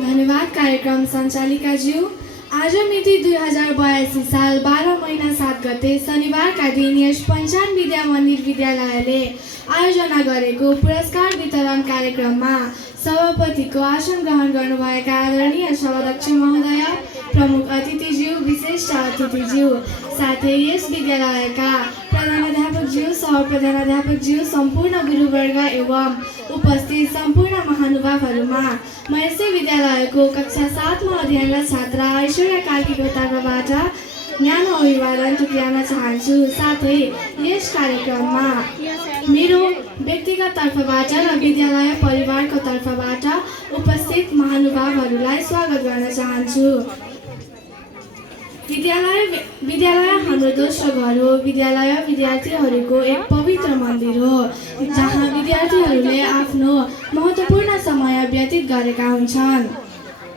धन्यवाद कार्यक्रम सञ्चालिकाज्यू। आज मिति 2082 साल 12 महिना 7 गते शनिबारका दिन यस पञ्चान विद्या मन्दिर विद्यालयले आयोजना गरेको पुरस्कार वितरण कार्यक्रममा सभापतिको आसन ग्रहण गर्नुभएका आदरणीय सभाध्यक्ष महोदय, प्रमुख अतिथिज्यू, विशिष्ट अतिथिज्यू, साथै यस विद्यालयका प्रधानाध्यापकज्यू, सहप्रधानाध्यापकज्यू, सम्पूर्ण गुरुवर्ग एवं उपस्थित सम्पूर्ण महानुभावहरूमा म यसै विद्यालयको कक्षा 7 मा अध्ययनरत छात्रा ऐश्वर्या कार्कीको तर्फबाट न्यानो अभिवादन टुक्र्याउन चाहन्छु। साथै यस कार्यक्रममा मेरो व्यक्तिगत तर्फबाट र विद्यालय परिवारको तर्फबाट उपस्थित महानुभावहरूलाई स्वागत गर्न चाहन्छु। विद्यालय हाम्रो दोस्रो घर हो। विद्यालय विद्यार्थीहरूको एक पवित्र मन्दिर हो जहाँ विद्यार्थीहरूले आफ्नो महत्त्वपूर्ण समय व्यतीत गरेका हुन्छन्।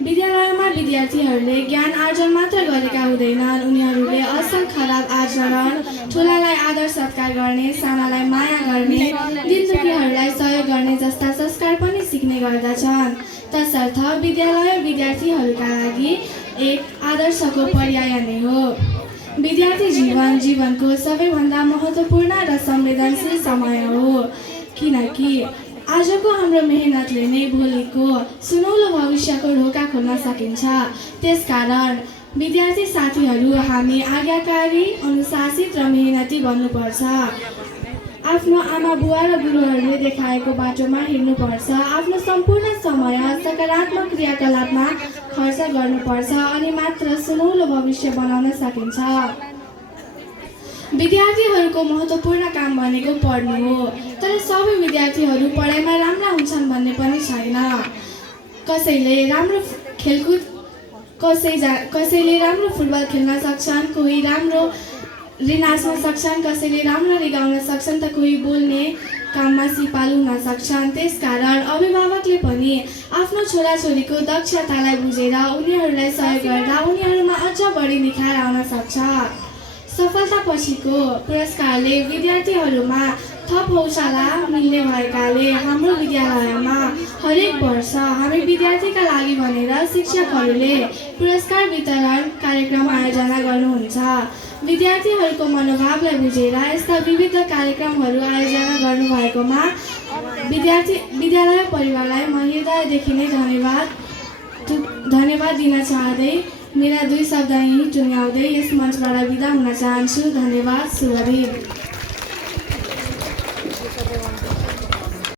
विद्यालयमा विद्यार्थीहरूले ज्ञान आर्जन मात्र गरेका हुँदैनन्, उनीहरूले असल खराब आचरण, ठुलालाई आदर सत्कार गर्ने, सानालाई माया गर्ने, दिनदुखीहरूलाई सहयोग गर्ने जस्ता संस्कार पनि सिक्ने गर्दछन्। तसर्थ विद्यालय विद्यार्थीहरूका लागि एक आदर्शको पर्याय नै हो। विद्यार्थी जीवन जीवनको सबैभन्दा महत्त्वपूर्ण र संवेदनशील समय हो, किनकि आजको हाम्रो मेहनतले नै भोलिको सुनौलो भविष्यको ढोका खोल्न सकिन्छ। त्यसकारण विद्यार्थी साथीहरू हामी आज्ञाकारी, अनुशासित र मेहनती बन्नुपर्छ। आफ्नो आमा बुवा र गुरुहरूले देखाएको बाटोमा हिँड्नुपर्छ। आफ्नो सम्पूर्ण समय सकारात्मक क्रियाकलापमा खर्च गर्नुपर्छ अनि मात्र सुनौलो भविष्य बनाउन सकिन्छ। विद्यार्थीहरूको महत्त्वपूर्ण काम भनेको पढ्नु हो, तर सबै विद्यार्थीहरू पढाइमा राम्रा हुन्छन् भन्ने पनि छैन। कसैले राम्रो फुटबल खेल्न सक्छन्, कोही राम्रो नाच्न सक्छन्, कसैले राम्ररी गाउन सक्छन्, त कोही बोल्ने काममा सिपालु हुन सक्छन्। त्यसकारण अभिभावकले पनि आफ्नो छोराछोरीको दक्षतालाई बुझेर उनीहरूलाई सहयोग गर्दा उनीहरूमा अझ बढी निखार आउन सक्छ। सफलतापछिको पुरस्कारले विद्यार्थीहरूमा थप हौसला मिल्ने भएकाले हाम्रो विद्यालयमा हरेक वर्ष हामी विद्यार्थीका लागि भनेर शिक्षकहरूले पुरस्कार वितरण कार्यक्रम आयोजना गर्नुहुन्छ। विद्यार्थीहरूको मनोभावलाई बुझेर यस्ता विविध कार्यक्रमहरू आयोजना गर्नुभएकोमा विद्यालय परिवारलाई म हृदयदेखि नै धन्यवाद दिन चाहँदै मेरा 2 शब्द यहीँ टुङ्ग्याउँदै यस मञ्चबाट बिदा हुन चाहन्छु। धन्यवाद। शुभ दिन।